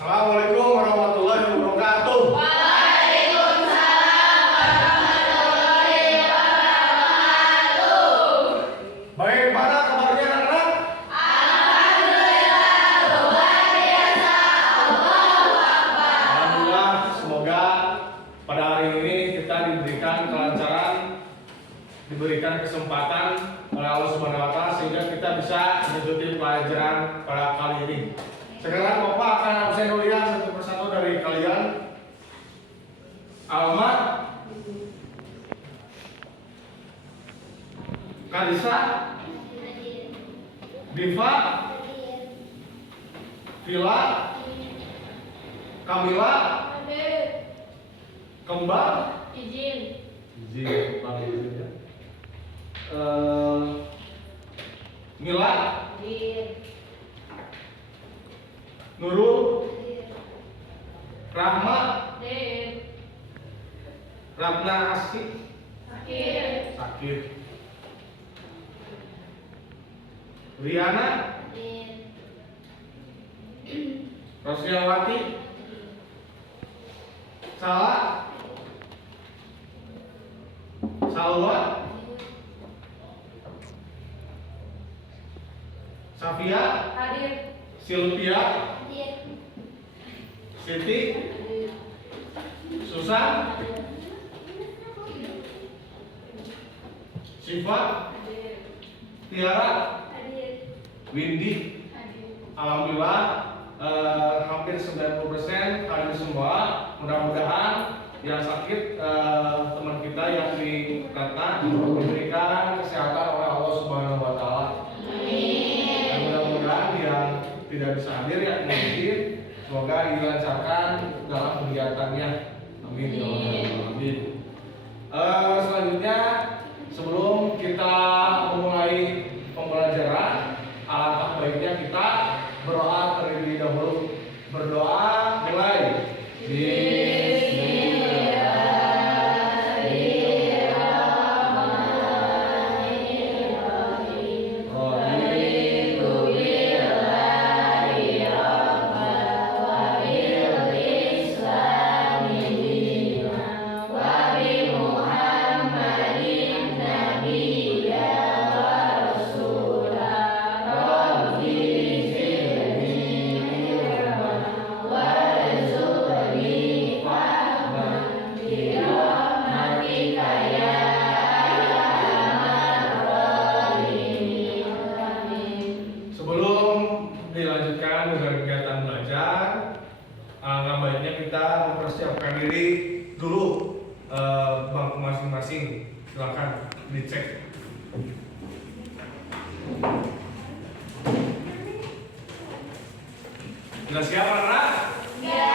Assalamualaikum warahmatullahi wabarakatuh. Waalaikumsalam warahmatullahi wabarakatuh. Bagaimana kabarnya anak-anak? Alhamdulillah, luar biasa. Allahu Akbar. Alhamdulillah, semoga pada hari ini kita diberikan kelancaran, diberikan kesempatan oleh Allah Subhanahu wa Ta'ala sehingga kita bisa mengikuti pelajaran pada kali ini. Sekarang Bapak akan absen dulu ya satu persatu dari kalian. Alma, Karisa, Diva, Vila, Kamila, Kembang, Izin. izin panggil ya. Mila, Nurul, Rahma, Ratna Asik, Sakit, Riana, Rosliawati, Salah, Salwa, Safia, Hadir. Silvia, Siti, Susan, Syifa, Tiara, Windy. Alhamdulillah hampir 90% hadir semua. Mudah-mudahan yang sakit teman kita yang di Ratna diberikan kesehatan oleh Allah Subhanahu wa Ta'ala. Dan mudah-mudahan yang tidak bisa hadir yang mungkin semoga dilancarkan dalam kegiatannya. Amin ya Allah. Amin. Selanjutnya sebelum kita memulai pembelajaran, alangkah baiknya kita berdoa terlebih dahulu. Berdoa mulai. Dilanjutkan dengan kegiatan belajar, alangkah baiknya kita mempersiapkan diri dulu bangku masing-masing. Silakan dicek. Sudah siap anak? Ya.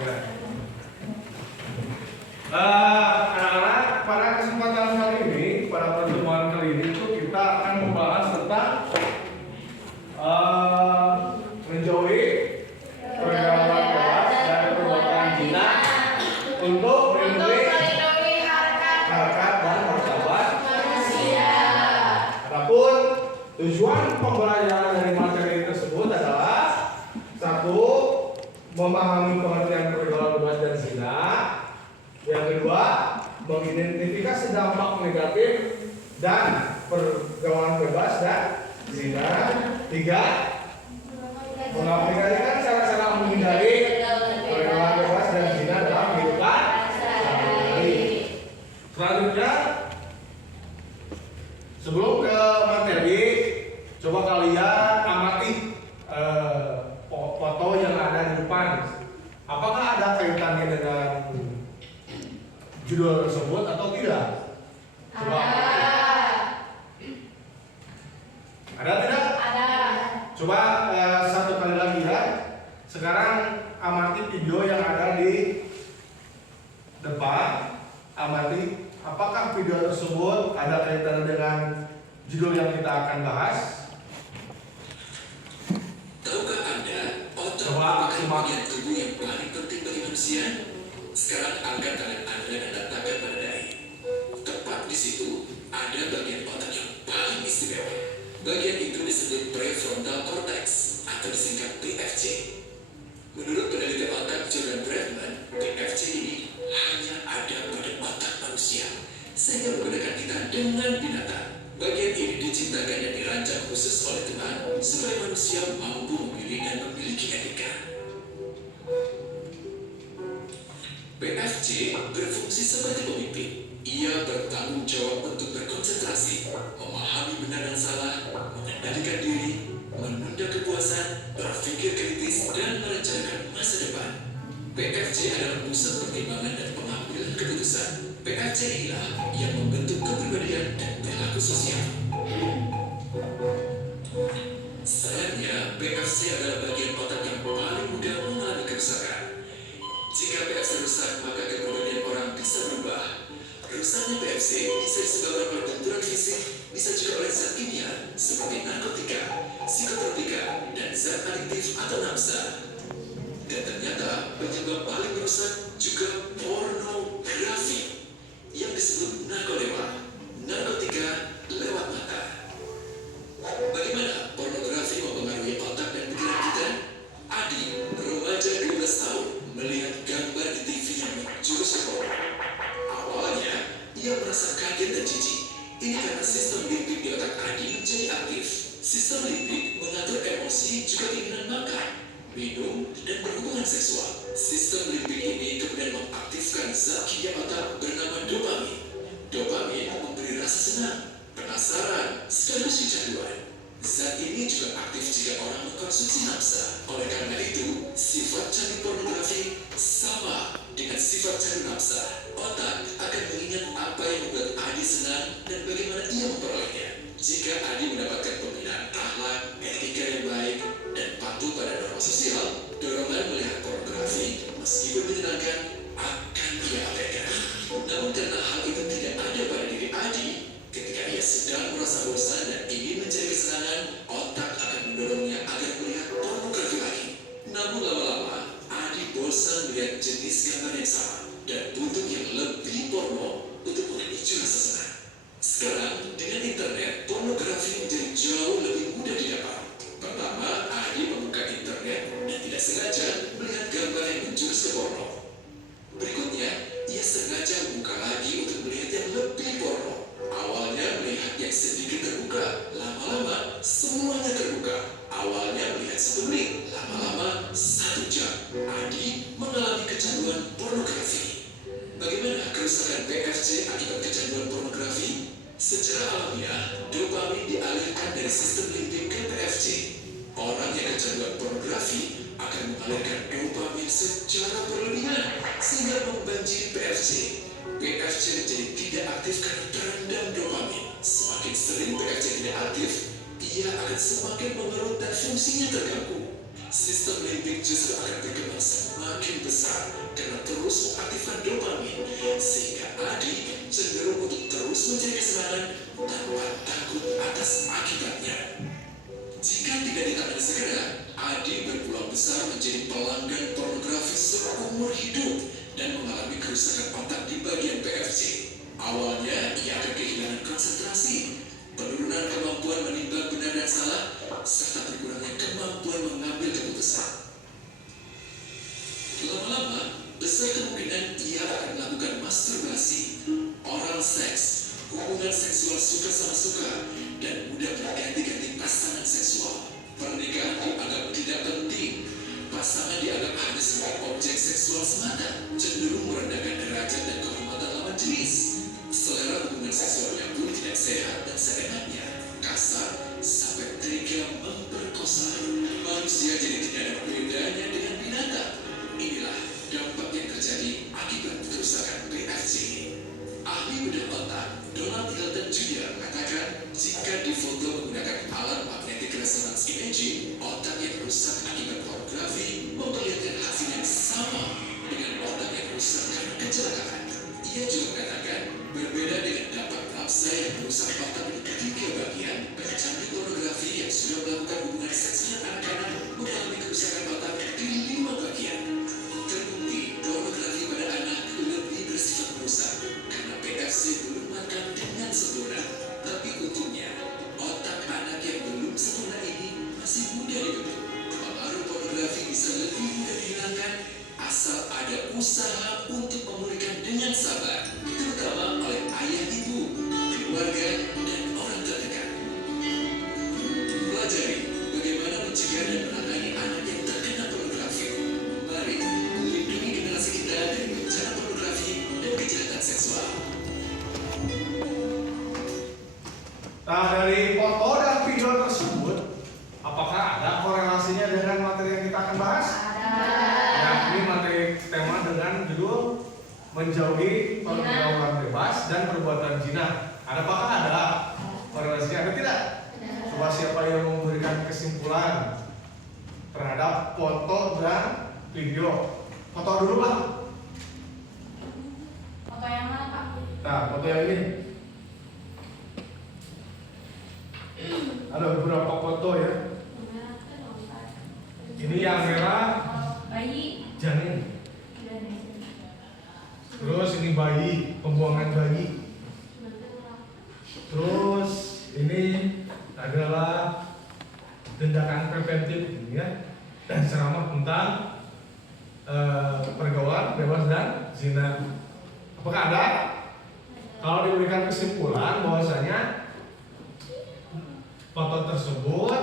Ya. Anak-anak, pada kesempatan kali ini, pada pertemuan kali ini itu kita akan membahas tentang menjauhi pergaulan bebas dan perbuatan zina untuk melindungi harkat dan martabat Manusia. Adapun tujuan pembelajaran dari materi tersebut adalah satu, memahami pengertian pergaulan bebas dan zina. Yang kedua, mengidentifikasi dampak negatif dan pergaulan bebas dan zina. Tiga, mengaplikasikan cara-cara menghindari pergaulan bebas dan zina dalam kehidupan sehari-hari. Selanjutnya, sebelum ke materi, coba kalian amati foto yang ada di depan. Apakah ada kaitannya dengan judul tersebut atau tidak? Coba. Ada tidak? Ada. Coba satu kali lagi ya. Sekarang amati video yang ada di depan. Amati apakah video tersebut ada kaitannya dengan judul yang kita akan bahas. Tahukah Anda, otot Coba merupakan bagian tubuh yang paling penting bagi manusia? Sekarang angkat tangan Anda dan letakkan pada dahi. Tepat di situ ada bagian otak yang paling istimewa. Bagian itu disebut prefrontal cortex atau disingkat PFC. Menurut sehingga membedakan kita dengan binatang. Bagian ini diciptakan dan dirancang khusus oleh Tuhan supaya manusia mampu memilih dan memiliki etika. PFC berfungsi seperti pemimpin. Ia bertanggung jawab untuk berkonsentrasi, memahami benar dan salah, mengendalikan diri, menunda kepuasan, berpikir kritis, dan merencanakan masa depan. PFC adalah pusat pertimbangan dan pengambilan keputusan. PFC inilah yang membentuk kepribadian dan perilaku sosial. Sayangnya, PFC adalah bagian otak yang paling mudah mengalami kerusakan. Jika PFC rusak, maka kepribadian orang bisa berubah. Rusaknya PFC bisa disebabkan oleh benturan fisik, bisa juga oleh zat kimia seperti narkotika, psikotropika, dan zat adiktif atau nafsa. Dan ternyata penyebab paling merusak juga pornografi yang disebut narkolewa, narkotika lewat mata. Bagaimana pornografi mempengaruhi otak dan pikiran kita? Adi, remaja 12 tahun, melihat gambar di TV yang menjurus ke porno. Awalnya, ia merasa kaget dan jijik. Ini karena sistem limbik di otak Adi menjadi aktif. Sistem limbik mengatur emosi juga keinginan makan, minum, dan berhubungan seksual. Sistem limbik ini kemudian mengaktifkan zat kimia otak bernama dopamin. Dopamin memberi rasa senang, penasaran, sekaligus kecanduan. Zat ini juga aktif jika orang mengkonsumsi nafsa. Oleh karena itu, sifat candu pornografi sama dengan sifat candu nafsa. Otak akan mengingat apa yang membuat Adi senang dan bagaimana ia memperolehnya. Jika Adi mendapatkan pembinaan akhlak, etika yang baik, dan patuh pada norma sosial, dorongan melihat pornografi meskipun menyenangkan akan ia abaikan. Namun karena hal itu tidak ada pada diri Adi, ketika ia sedang merasa bosan dan ingin mencari kesenangan, otak akan mendorongnya agar melihat pornografi lagi. Namun lama-lama, Adi bosan melihat jenis gambar yang sama dan butuh yang lebih porno untuk memicu rasa senang. Sekarang, dengan internet, pornografi menjadi jauh lebih mudah didapat. Pertama, Adi membuka internet dan tidak sengaja melihat gambar yang menjurus ke porno. Berikutnya, ia sengaja membuka lagi untuk melihat yang lebih porno. Awalnya melihat yang sedikit terbuka, lama-lama semuanya terbuka. Awalnya melihat 1 menit, lama-lama 1 jam. Adi mengalami kecanduan pornografi. Bagaimana kerusakan PFC akibat kecanduan pornografi? Secara alamiah, dopamin dialirkan dari sistem limbik ke PFC. Orang yang kecanduan pornografi akan mengalirkan dopamin secara berlebihan sehingga membanjiri PFC. PFC menjadi tidak aktif karena terendam dopamin. Semakin sering PFC tidak aktif, ia akan semakin mengerut dan fungsinya terganggu. Sistem limbik justru akan berkembang semakin besar karena terus mengaktifkan dopamin, sehingga Adi cenderung untuk terus mencari kesenangan tanpa takut atas akibatnya. Jika tidak ditangani segera, Adi berpeluang besar menjadi pelanggan pornografi seumur hidup dan mengalami kerusakan otak di bagian PFC. Awalnya, ia akan kehilangan konsentrasi, penurunan kemampuan menimbang benar dan salah, serta berkurangnya kemampuan mengambil keputusan. Lama-lama, besar kemungkinan ia akan melakukan masturbasi, oral seks, hubungan seksual suka sama suka, dan mudah berganti-ganti pasangan seksual. Pernikahan dianggap tidak penting. Pasangan dianggap hanya sebagai objek seksual semata, cenderung merendahkan derajat dan kehormatan lawan jenis. Selera hubungan seksualnya pun tidak sehat dan seenaknya, kasar sampai tega memperkosa. Manusia jadi tidak ada bedanya dengan binatang. Inilah dampak yang terjadi akibat kerusakan PFC. Ahli bedah otak Donald Hilton Jr. mengatakan jika difoto menggunakan alat magnetic resonance imaging, otak yang rusak akibat pornografi memperlihatkan hasil yang sama dengan otak yang rusak karena kecelakaan. Ia juga mengatakan berbeda dengan dampak nafsa yang merusak otak di 3 bagian, pecandu pornografi yang sudah melakukan hubungan seks dengan anak-anak mengalami kerusakan otak di 5 bagian. Terbukti pornografi pada anak lebih bersifat merusak karena PFC belum makan dengan sempurna. Tapi untungnya, otak anak yang belum sempurna ini masih mudah dibentuk. Pengaruh pornografi bisa lebih mudah dihilangkan asal ada usaha untuk memulihkan dengan sabar, terutama oleh ayah keluarga, dan orang terdekat. Pelajari bagaimana mencegah dan menangani anak yang terkena pornografi. Mari lindungi generasi kita dari bencana pornografi dan kejahatan seksual. Nah, dari foto dan video tersebut, apakah ada korelasinya dengan materi yang kita akan bahas? Ya, ini materi tema dengan judul menjauhi pergaulan bebas dan perbuatan zina. Apakah ada korelasinya? Ada tidak? Coba siapa yang memberikan kesimpulan terhadap foto dan video? Foto dulu lah. Foto yang mana, Pak? Nah, foto yang ini. Ada beberapa foto ya. Ini yang merah Bayi. janin. Terus ini bayi, pembuangan bayi. Terus ini adalah tindakan preventif ya, dan ceramah tentang pergaulan bebas dan zina. Apakah ada? Kalau diberikan kesimpulan bahwasanya foto tersebut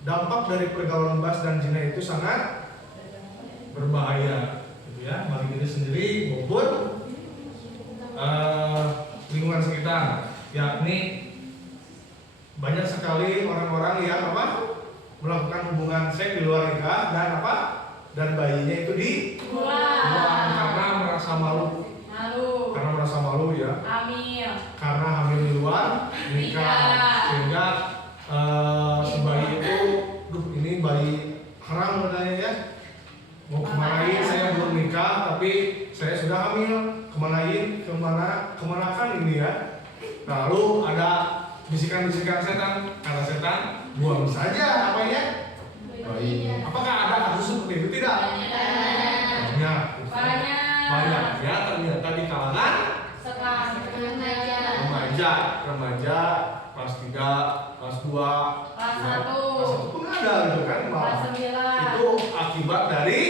dampak dari pergaulan bebas dan zina itu sangat berbahaya, gitu ya, bagi diri sendiri maupun lingkungan sekitar. Yakni banyak sekali orang-orang yang melakukan hubungan seks di luar nikah dan bayinya itu dibuang karena merasa malu. Karena merasa malu ya. Karena hamil di luar nikah, sehingga si bayi itu, ini bayi haram katanya ya. Mau kemanain, saya belum nikah tapi saya sudah hamil. Kemanakan ini ya. Lalu ada bisikan-bisikan setan, kata setan, buang saja apanya? Bayi. Apakah ada kasus seperti itu? Tidak. Banyak ya, ternyata di kalangan remaja kelas 3, kelas 2, Kelas 1 pun ada gitu kan, malah kelas 9. itu akibat dari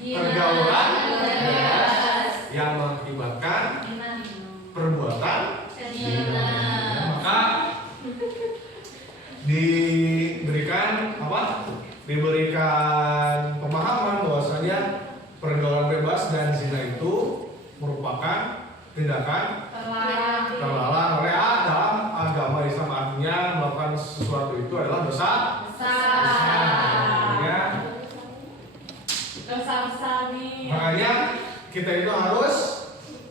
pergaulan bebas yang mengakibatkan perbuatan zina. Maka diberikan pemahaman bahwasanya pergaulan bebas dan zina itu merupakan tindakan terlarang oleh dalam agama Islam. Artinya melakukan sesuatu itu adalah dosa besar. Dosa besar nih. Makanya kita itu harus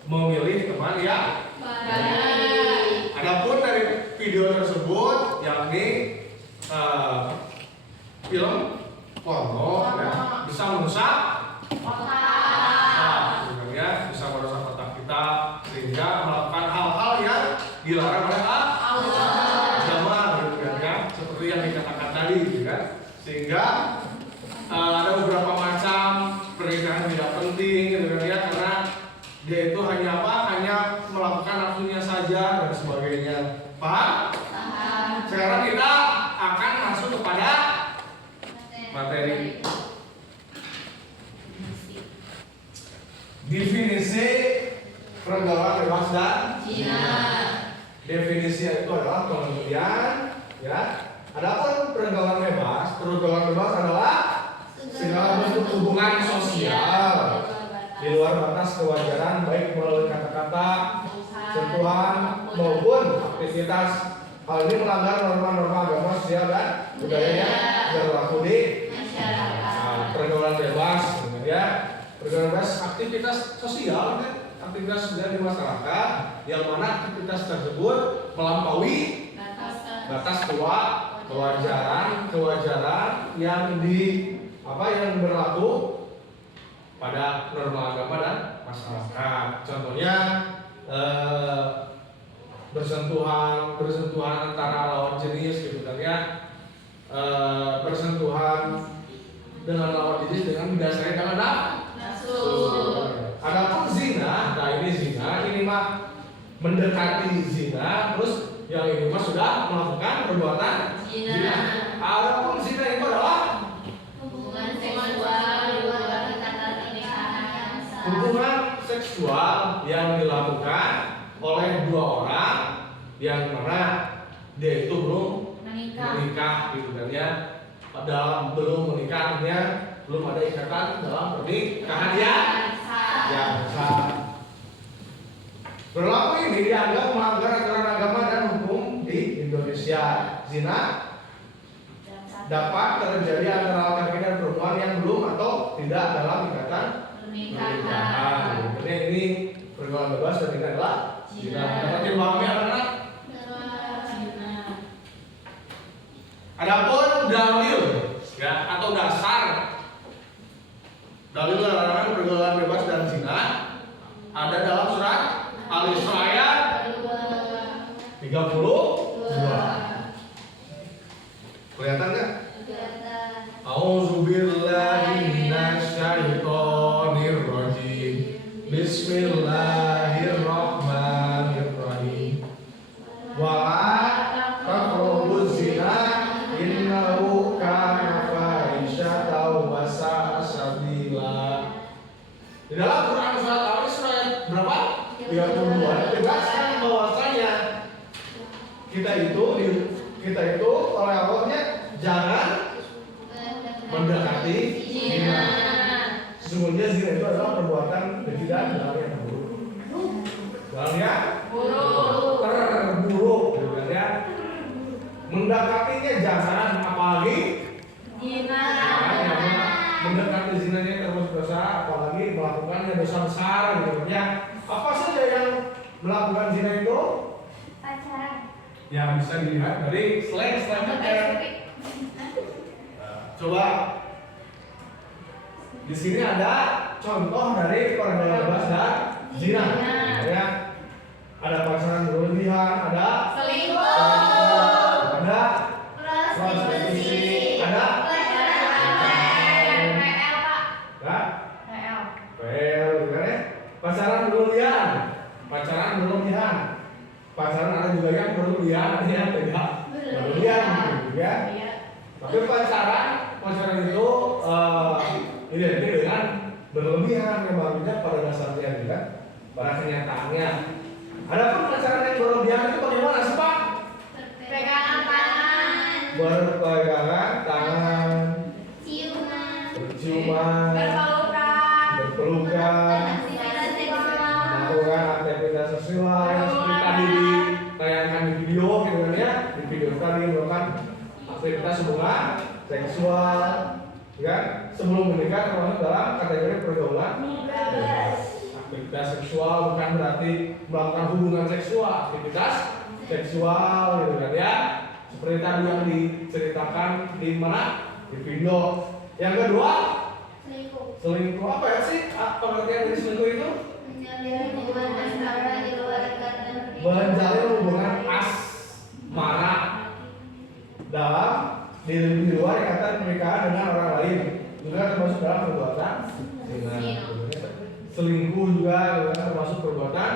memilih teman yang baik. Adapun dari video tersebut, yakni film porno, ya, bisa merusak otak, bisa merusak otak kita sehingga melakukan hal-hal yang dilarang oleh agama, gitu ya, seperti yang dikatakan tadi, gitu kan. Sehingga ada beberapa macam pernikahan tidak penting, gitu kan ya, karena dia itu hanya melakukan nafsunya saja dan sebagainya. Paham? Sekarang kita akan masuk kepada materi. Definisi pergaulan bebas dan zina. Definisi itu adalah pengertian, ya. Adapun pergaulan bebas adalah segala bentuk hubungan sosial di luar batas kewajaran, baik melalui kata-kata, sentuhan maupun aktivitas. Hal ini melanggar norma-norma agama, sosial dan budaya yang berlaku di masyarakat. Pergaulan bebas, ya. Pergaulan bebas aktivitas sosial, kan? Aktivitas sosial di masyarakat yang mana aktivitas tersebut melampaui batas kewajaran yang yang berlaku pada norma agama dan masyarakat. Contohnya bersentuhan antara lawan jenis, gitu kan ya. Bersentuhan dengan lawan jenis dengan didasari karena nafsu. Adapun zina, ini mah mendekati zina, terus yang ini mah sudah melakukan perbuatan zina. Adapun zina itu adalah hubungan seksual seksual yang dilakukan oleh dua orang yang mana dia itu belum menikah gitu kan ya. Dalam belum menikahnya belum ada ikatan dalam pernikahan yang sah. Berlaku ini dianggap melanggar aturan agama dan hukum di Indonesia. Zina dapat terjadi antara laki-laki dan perempuan yang belum atau tidak dalam ikatan pernikahan. Jadi ini pergaulan bebas dan ini adalah zina. Dapat dipahami anak-anak? Adapun dalil ya atau dasar dalil larangan pergaulan bebas dan zina ada dalam surat Al-Isra ayat 32. Kelihatan nggak? A'udzubillahi minasyaitonir rajim. Bismillahirrahmanirrahim. Wala taqrabuz zina innahu kana fahisyatan wa sa'a sabila. Di dalam Quran surat Al-Isra ayat berapa? 32 ditegaskan bahwasanya kita itu oleh Allahnya jangan mendekati zina. Sesungguhnya zina itu adalah perbuatan keji dan dalam yang buruk. Dalam yang terburuk, gitu ya. Mendekatinya jangan, apalagi zina. Mendekati zinanya termasuk dosa, apalagi melakukannya dosa besar, gitu ya. Apa saja yang melakukan zina itu? Pacaran. Ya bisa dilihat dari slide-nya. Coba di sini ada contoh dari pergaulan bebas dan zina. Ya. Ada pacaran berlebihan, ada Selingkuh. ada prostitusi, ada PL, gitu ya. Pacaran berlebihan, pacaran ada juga yang berlebihan, ada yang tidak berlebihan, gitu ya. Tapi pacaran itu identik dengan berlebihan yang maksudnya pada dasarnya juga pada kenyataannya. Adapun pacaran yang berlebihan itu bagaimana sih Pak? Pegangan tangan. Berpegangan tangan, berciuman, berpelukan, melakukan aktivitas seksual yang seperti tadi ditayangkan di video, gitu kan ya. Di video tadi melakukan aktivitas hubungan seksual, ya. Sebelum menikah termasuk dalam kategori pergaulan bebas. Aktivitas seksual bukan berarti melakukan hubungan seksual, aktivitas seksual, gitu kan ya. Seperti tadi yang diceritakan di mana? Di video. Yang kedua, selingkuh. Apa ya sih pengertian dari selingkuh itu? Menjalin hubungan asmara dalam di luar ikatan pernikahan dengan orang lain, juga termasuk dalam perbuatan zina. Selingkuh juga termasuk perbuatan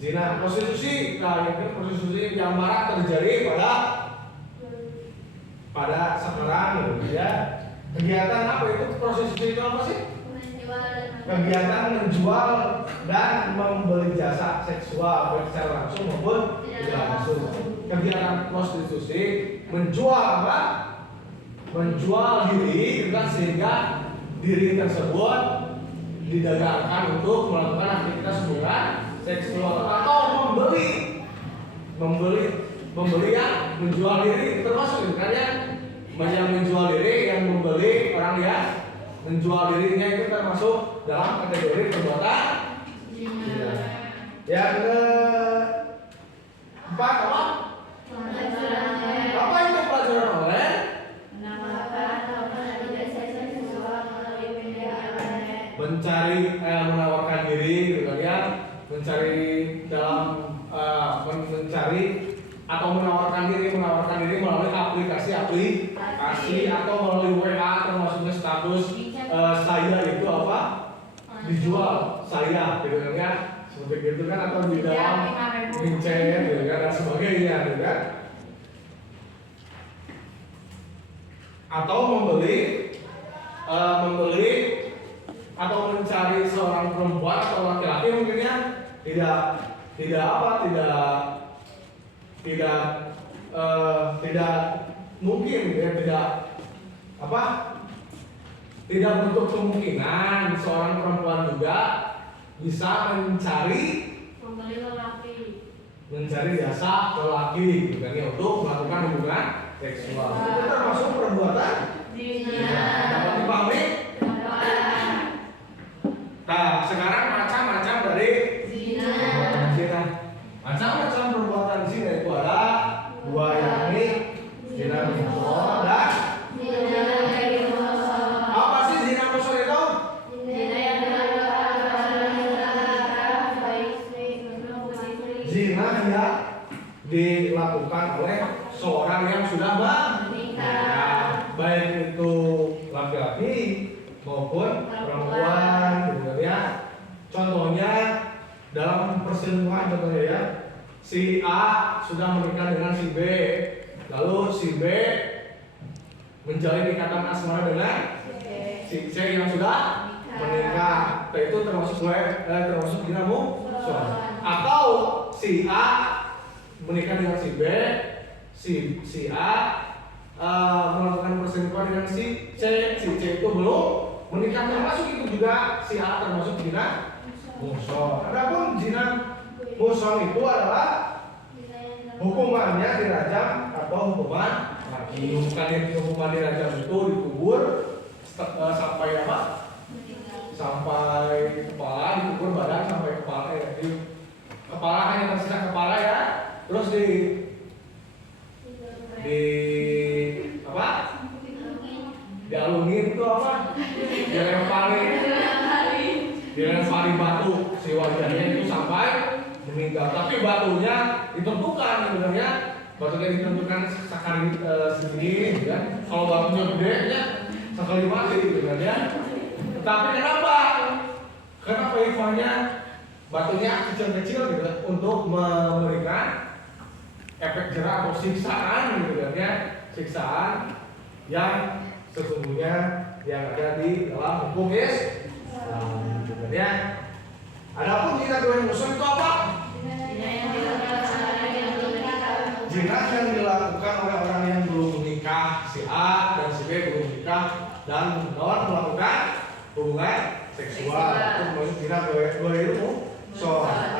zina. Prostitusi, prostitusi yang marak terjadi pada sekarang, gitu ya. Kegiatan apa itu prostitusi itu apa sih? Kegiatan menjual dan membeli jasa seksual baik secara langsung maupun tidak langsung. Kegiatan prostitusi menjual apa? Menjual diri, kan, sehingga diri tersebut didagangkan untuk melakukan aktivitas hubungan seksual atau membeli yang menjual diri termasuk kan ya. Yang menjual diri, yang membeli orang yang menjual dirinya itu termasuk dalam kategori perbuatan zina. Yang keempat apa? Apa itu pelajaran online? Mencari menawarkan diri, gitu ya. Mencari dalam mencari atau menawarkan diri melalui aplikasi atau melalui WA, termasuknya status saya itu apa? Dijual saya, gitu kan ya. Seperti itu kan, atau di dalam WeChat, gitu kan, dan sebagainya, gitu kan. Atau membeli atau mencari seorang perempuan atau laki-laki mungkin ya tidak mungkin ya tidak menutup kemungkinan seorang perempuan juga bisa mencari jasa lelaki gitu kan ya untuk melakukan hubungan seksual. Itu termasuk perbuatan zina. Dapat dipahami? Nah, sekarang macam-macam dari zina. Macam-macam perbuatan zina itu ada dua, yakni zina muhsan dan Zina dari muhsan. apa sih zina muhsan itu? Zina yang Zina yang dilakukan oleh seorang yang sudah menikah, baik itu laki-laki maupun perempuan, gitu ya. Contohnya dalam perselingkuhan, contohnya ya, si A sudah menikah dengan si B, lalu si B menjalin ikatan asmara dengan si C yang sudah menikah. Itu termasuk zina muhsan. Atau si A menikah dengan si B, si A melakukan perselingkuhan dengan si C itu belum menikah, termasuk itu juga si A termasuk zina muhsan. Adapun zina muhsan itu adalah hukumannya dirajam atau hukuman mati. Hukuman dirajam itu dikubur sampai apa? Sampai kepala, dikubur badan sampai kepala kepala hanya tersisa kepala ya. Terus dialungin itu apa? Dilempari batu si wajahnya itu sampai meninggal. Tapi batunya ditentukan sebenarnya, batunya ditentukan sekali segini, kan? Kalau batunya gede ya sekali mati, kan ya. Tapi kenapa hikmahnya batunya kecil-kecil gitu untuk memberikan efek jerah atau siksaan gitu kan ya, siksaan yang sesungguhnya yang ada di dalam hukum Islam gitu kan ya. Adapun zina muhsan itu apa? Zina yang dilakukan oleh orang yang belum menikah, si A dan si B belum menikah dan melakukan hubungan seksual, itu termasuk zina muhsan.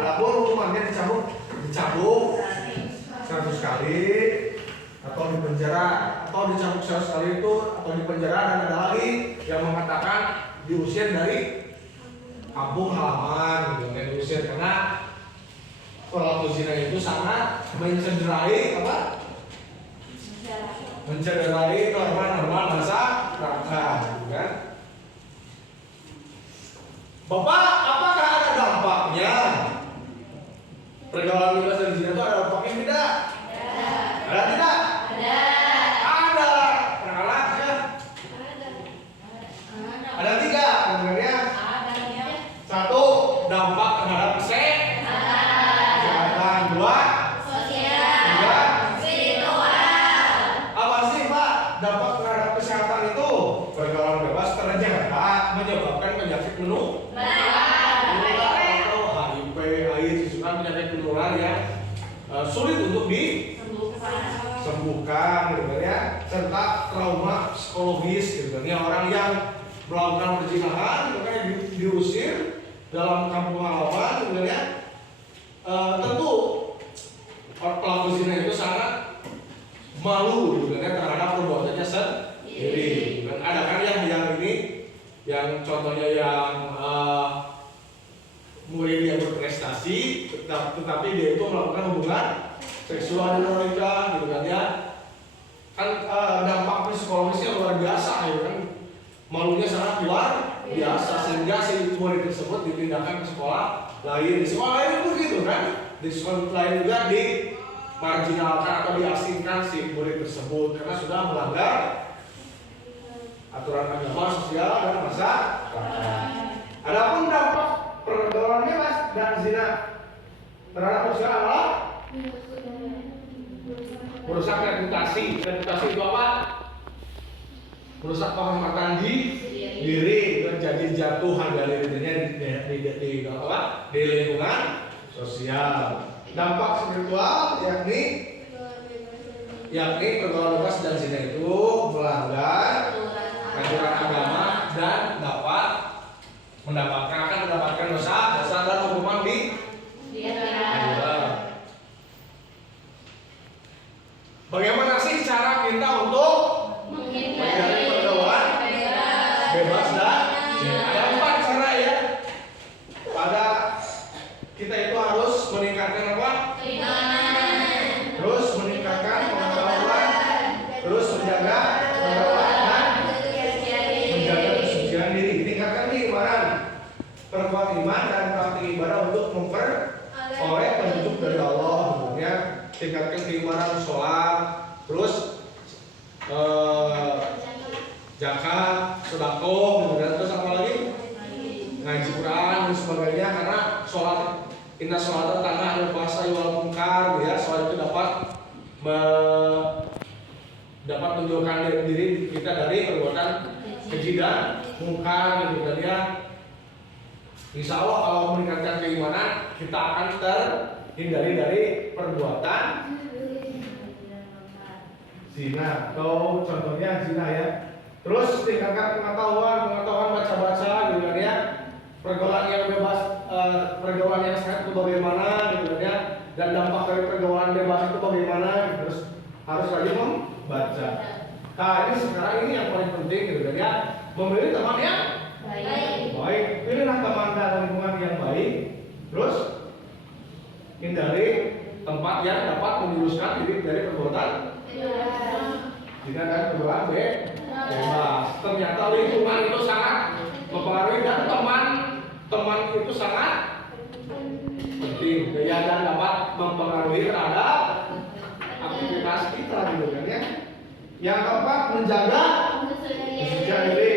Adapun hukumannya dicambuk 100 kali atau dipenjara, atau dicambuk 100 kali itu atau dipenjara, dan ada lagi yang mengatakan diusir dari kampung halaman gitu, diusir karena pelaku zina itu sangat mencederai norma-norma masyarakat, gitu kan? Bapak, apakah ada dampaknya? Pergaulan bebas dan zina itu ada dampaknya tidak? Ada tidak? Ada. Pernah ya? Ada 3 sebenarnya. 1, dampak terhadap kesehatan. 2, sosial. 3, apa sih Pak dampak terhadap kesehatan itu? Pergaulan bebas terjaga menyebabkan penyakit HIV, AIDS, itu kan penyakit menular yang sulit untuk disembuhkan gitu kan ya, serta trauma psikologis gitu kan ya. Orang yang melakukan perzinahan gitu kan diusir dalam kampung halaman gitu kan ya. Tentu pelaku zina itu sangat malu gitu kan ya terhadap perbuatannya sendiri. Dan ada kan yang ini, yang contohnya yang mulai dia berprestasi, tetapi dia itu melakukan hubungan seksual dengan mereka, gitu kan ya. Kan dampak psikologisnya luar biasa, ya kan. Malunya sangat luar biasa, sehingga si murid tersebut dipindahkan ke sekolah lain. Di sekolah lain pun gitu kan. Di sekolah lain juga dimarginalkan atau diasingkan si murid tersebut karena sudah melanggar aturan agama, sosial, dan masyarakat. Adapun dampak pergaulan bebas dan zina terhadap sosial adalah merusak reputasi. Reputasi itu apa? merusak kehormatan diri, menjadi jatuh harga dirinya di lingkungan sosial. Dampak spiritual yakni pergaulan bebas dan zina itu melanggar aturan agama dan dapat mendapatkan dosa dan hukuman di akhirat. Bagaimana sih cara kita untuk menghindari pergaulan bebas dan zina? Ada 4 cara ya. Pada kita itu harus meningkatkan apa? Terus meningkatkan pengetahuan, terus menjaga pergaulan dan menjaga kesucian diri. Tingkatkan keimanan, perkuat iman dan praktik ibadah untuk memperoleh petunjuk dari Allah. Ya, tingkatkan keimanan, sholat, terus zakat, sedekah, terus apa lagi? Ngaji Quran dan sebagainya. Karena sholat, inna sholata tanha 'anil fahsya'i wal munkar, ya, sholat itu dapat menjauhkan diri kita dari perbuatan keji dan mungkar, gitu kan ya. Insya Allah kalau meningkatkan keimanan, kita akan terhindari dari perbuatan zina. Atau contohnya zina ya. Terus tingkatkan pengetahuan baca-baca, gitu kan ya. Pergaulan yang bebas, pergaulan yang sehat itu bagaimana, gitu kan ya. Dan dampak dari pergaulan bebas itu bagaimana, gitu. Terus harus lagi membaca. Nah ini sekarang ini yang paling penting, gitu kan ya. Memilih teman yang baik. Pilihlah teman dan lingkungan yang baik. Terus hindari tempat yang dapat menjuruskan diri dari perbuatan zina dan pergaulan bebas. Ternyata lingkungan itu sangat mempengaruhi dan teman itu sangat penting, ya, dan dapat mempengaruhi terhadap aktivitas kita, gitu kan ya. Yang keempat, menjaga kesucian diri,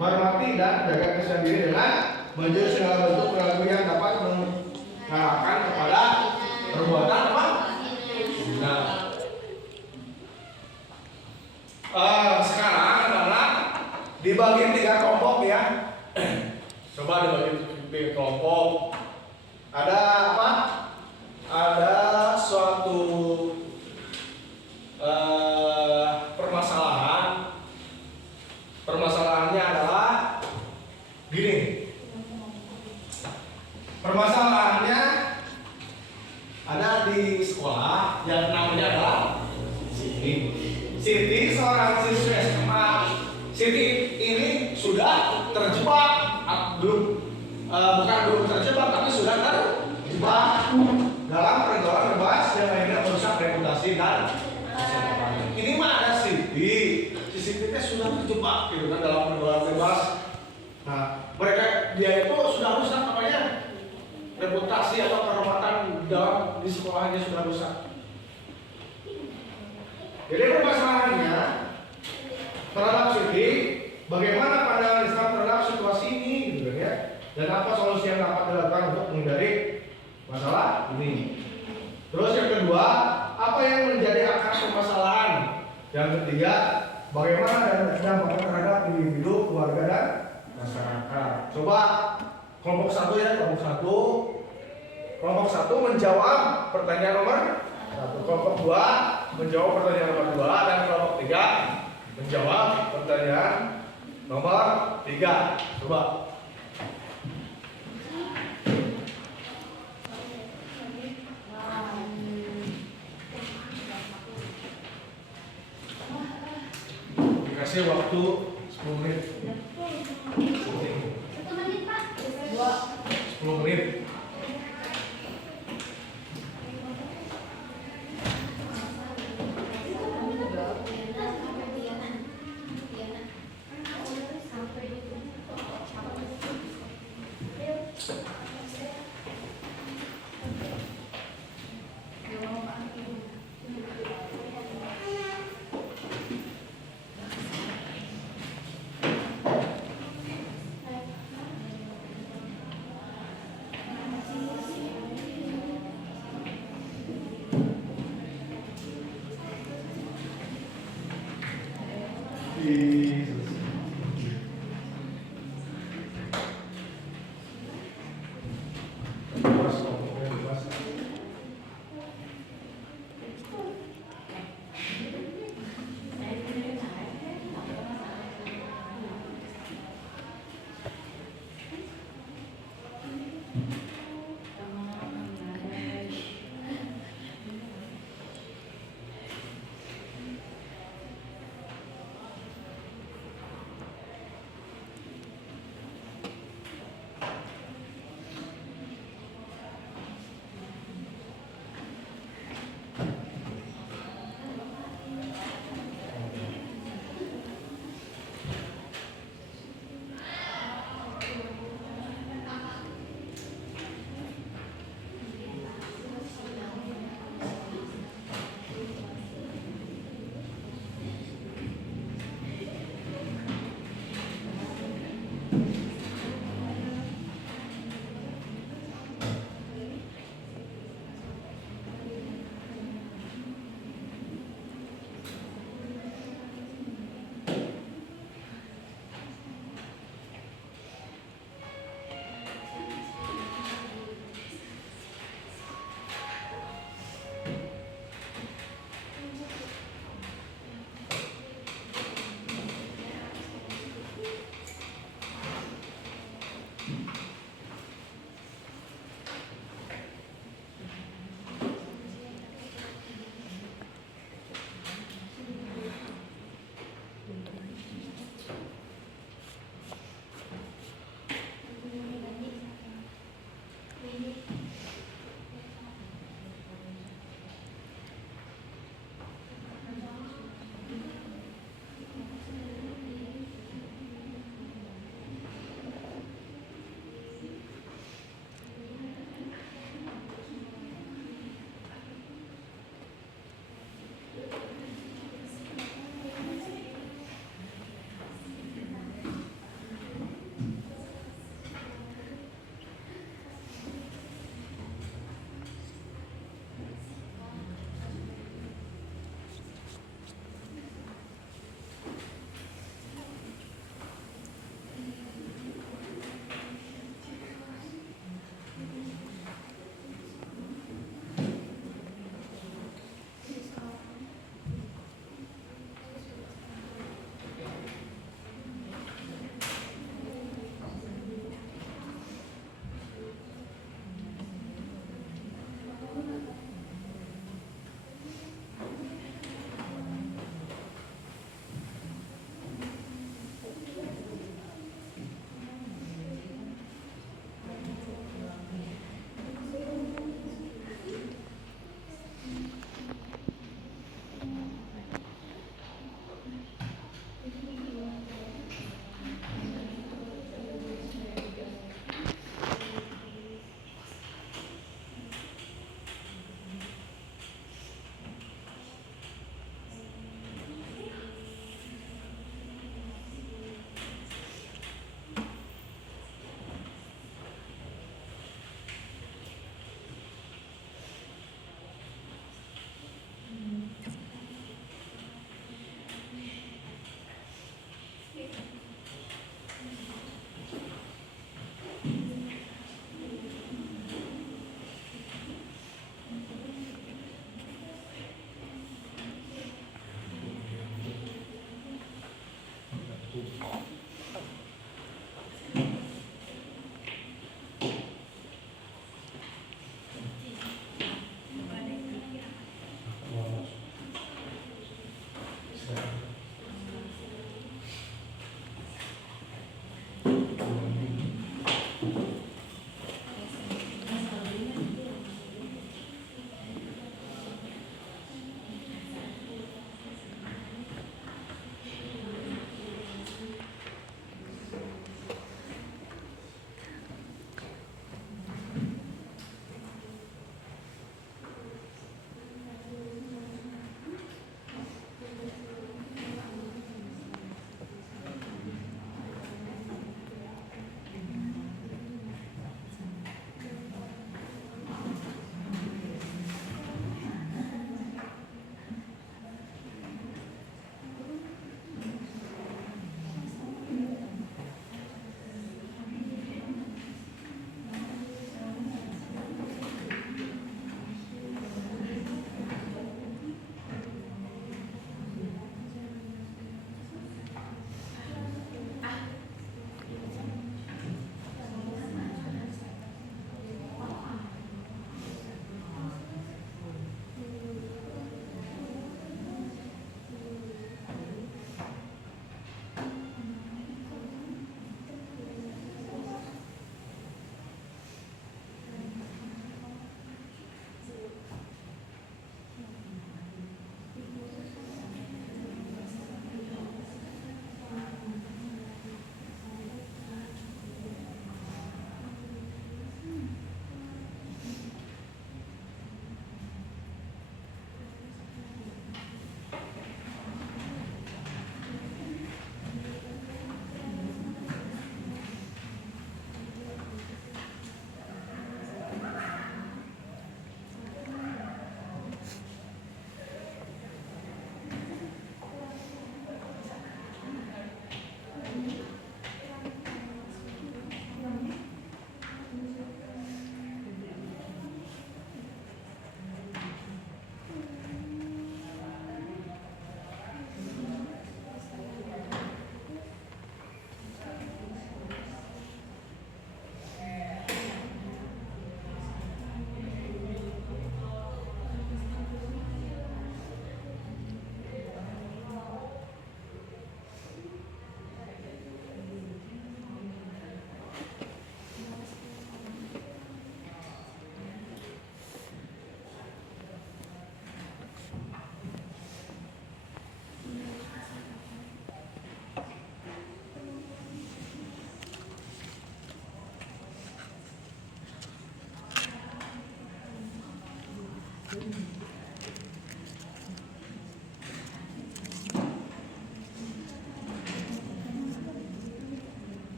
hormati dan jaga kesucian diri dengan menjauhi segala bentuk perilaku yang dapat mengarahkan kepada perbuatan apa? Nah, sekarang adalah dibagi 3 kelompok ya. Coba dibagi 3 kelompok. Ada apa? Ada suatu permasalahan. Permasalahannya adalah gini. Permasalahannya ada di sekolah yang namanya adalah Siti, seorang siswi SMA. Siti ini sudah terjebak, belum terjebak, tapi sudah terjebak dalam pergaulan bebas yang akhirnya merusak reputasi dan masa depan. Ini mah ada Siti, si Siti sudah terjebak, gitu kan, dalam pergaulan bebas. Nah, dia itu sudah rusak namanya, reputasi atau kehormatan di sekolahnya sudah rusak. Jadi permasalahannya terhadap Siti, bagaimana pandangan Islam terhadap situasi ini, gitu kan ya, dan apa solusi yang dapat dilakukan untuk menghindari masalah ini. Terus yang kedua, apa yang menjadi akar permasalahan. Yang ketiga, bagaimana dan dampaknya terhadap individu, keluarga dan masyarakat. Coba kelompok 1 ya, kelompok 1 menjawab pertanyaan nomor 1, kelompok 2 menjawab pertanyaan nomor 2, dan kelompok 3 menjawab pertanyaan nomor 3. Coba. Dikasih waktu 10 menit. 10 menit.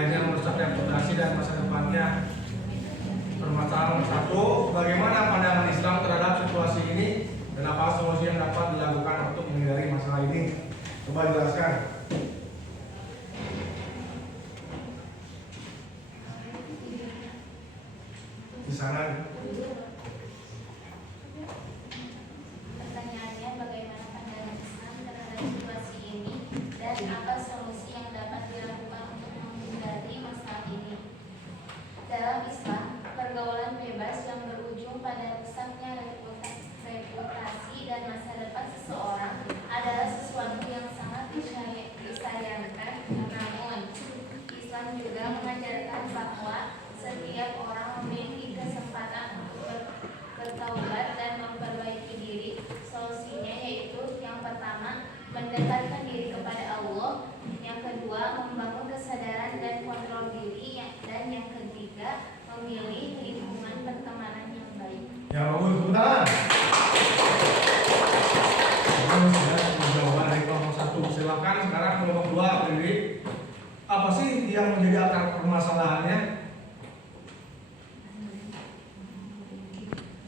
lainnya merusak reputasi dan masa depannya. Permasalahan 1, bagaimana pandangan Islam terhadap situasi ini dan apa solusi yang dapat dilakukan untuk menghindari masalah ini? Coba jelaskan. Di sana. Pertanyaannya, bagaimana pandangan Islam terhadap situasi ini dan apa solusi yang dapat dilakukan untuk menghindari masalah ini? Dalam Islam, pergaulan bebas yang berujung pada rusaknya reputasi dan masa depan seseorang adalah sesuatu yang sangat disayangkan. Namun, Islam juga mengajarkan bahwa setiap orang memiliki kesempatan untuk bertaubat dan memperbaiki diri. Solusinya yaitu yang pertama, mendekatkan diri kepada Allah, yang kedua, membangun kesadaran dan kontrol diri, dan yang ketiga, memilih lingkungan pertemanan yang baik. Ya, bagus, tepuk tangan. Bagus, ya, jawaban dari kelompok 1. Silakan sekarang kelompok 2 berdiri. Apa sih yang menjadi akar permasalahannya?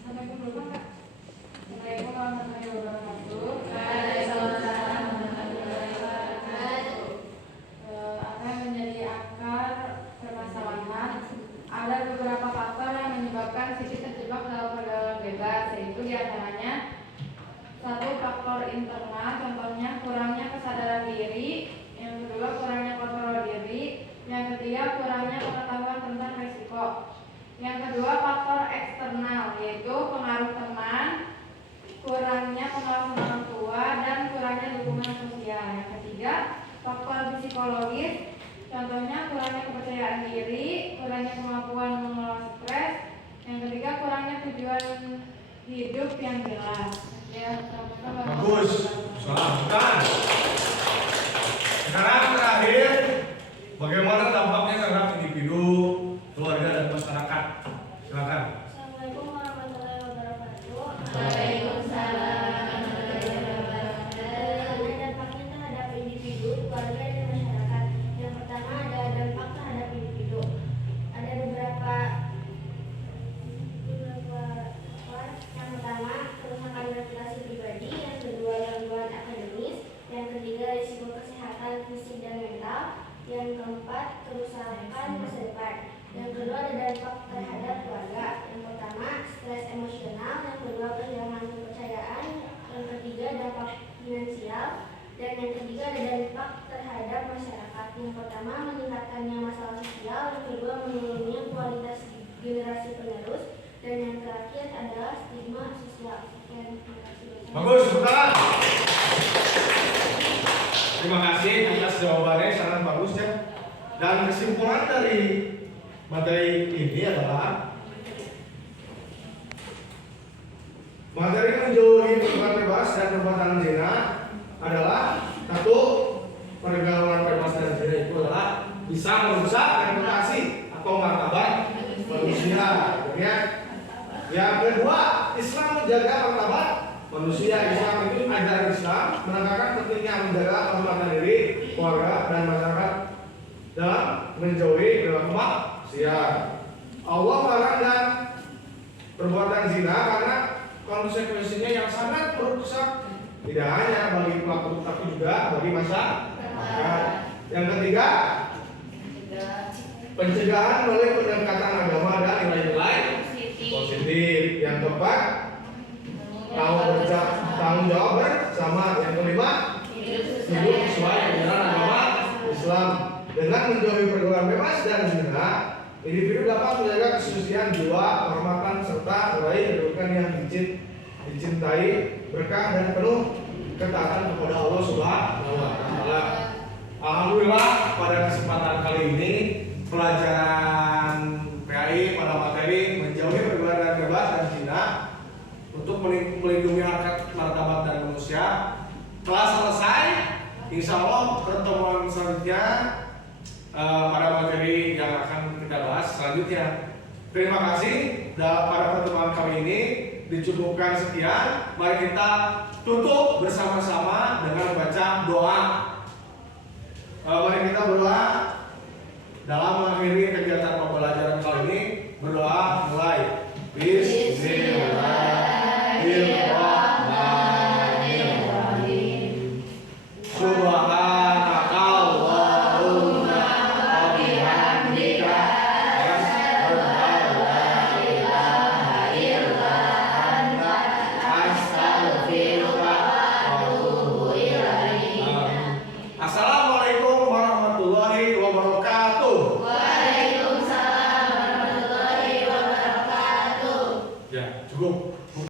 Assalamualaikum warahmatullahi wabarakatuh. Waalaikumsalam warahmatullahi wabarakatuh. Apa yang menjadi akar permasalahan? Ada beberapa faktor yang menyebabkan Siti terjebak dalam pergaulan bebas, yaitu diantaranya 1. Faktor internal, contohnya kurangnya kesadaran diri. Yang kedua, kurangnya kontrol diri. Yang ketiga, kurangnya pengetahuan tentang risiko. Yang kedua, faktor eksternal, yaitu pengaruh teman, kurangnya pengaruh orang tua, dan kurangnya dukungan sosial. Yang ketiga, faktor psikologis, contohnya kurangnya kepercayaan diri, kurangnya kemampuan mengelola stres. Yang ketiga, kurangnya tujuan hidup yang jelas. Ya, Bagus, selamatkan. Sekarang terakhir, bagaimana dampaknya terhadap individu, keluarga, dan masyarakat? Silakan. Assalamualaikum warahmatullahi wabarakatuh. Waalaikumsalam. Ada dampaknya terhadap individu, keluarga, dan masyarakat. Yang pertama ada dampak terhadap individu. Ada beberapa. Yang pertama, kerusakan reputasi pribadi. Yang kedua, gangguan akademis. Yang ketiga, risiko kesehatan fisik dan mental. Yang keempat, kerusakan masa depan. Yang kedua, ada dampak terhadap keluarga. Yang pertama, stres emosional. Yang kedua, kehilangan kepercayaan. Yang ketiga, dampak finansial. Dan yang ketiga, ada dampak terhadap masyarakat. Yang pertama, meningkatkannya masalah sosial. Yang kedua, menurunnya kualitas generasi penerus. Dan yang terakhir adalah stigma sosial. Bagus, tepuk tangan. Terima kasih atas jawabannya, sangat bagus ya. Dan kesimpulan dari materi ini adalah materi menjauhi pergaulan bebas dan perbuatan zina adalah 1. Pergaulan bebas dan zina itu adalah bisa merusak reputasi atau martabat manusia. Ya. Yang kedua, Islam menjaga martabat manusia. Islam itu ajaran Islam menekankan pentingnya menjaga kehormatan diri, keluarga, dan masyarakat dalam menjauhi perilaku maksiat. Allah melarang dan perbuatan zina karena konsekuensinya yang sangat merusak tidak hanya bagi pelaku tapi juga bagi masyarakat. Yang ketiga, pencegahan melalui pendekatan agama dan nilai-nilai positif. Yang keempat, tanggung jawab bersama. Yang kelima, hidup sesuai ajaran agama Islam. Dengan menjauhi pergaulan bebas dan zina, individu dapat menjaga kesucian jiwa, kehormatan, serta meraih kedudukan yang dicintai, berkah dan penuh ketaatan kepada Allah Subhanahu wa Ta'ala. Alhamdulillah, pada kesempatan kali ini pelajaran PAI pada materi menjauhi pergaulan bebas dan zina untuk melindungi harkat martabat dan manusia telah selesai. Insya Allah pertemuan selanjutnya pada materi yang akan kita bahas selanjutnya. Terima kasih pada pertemuan kali ini, dicukupkan sekian. Mari kita tutup bersama-sama dengan membaca doa. Mari kita berdoa dalam Ya, cukup.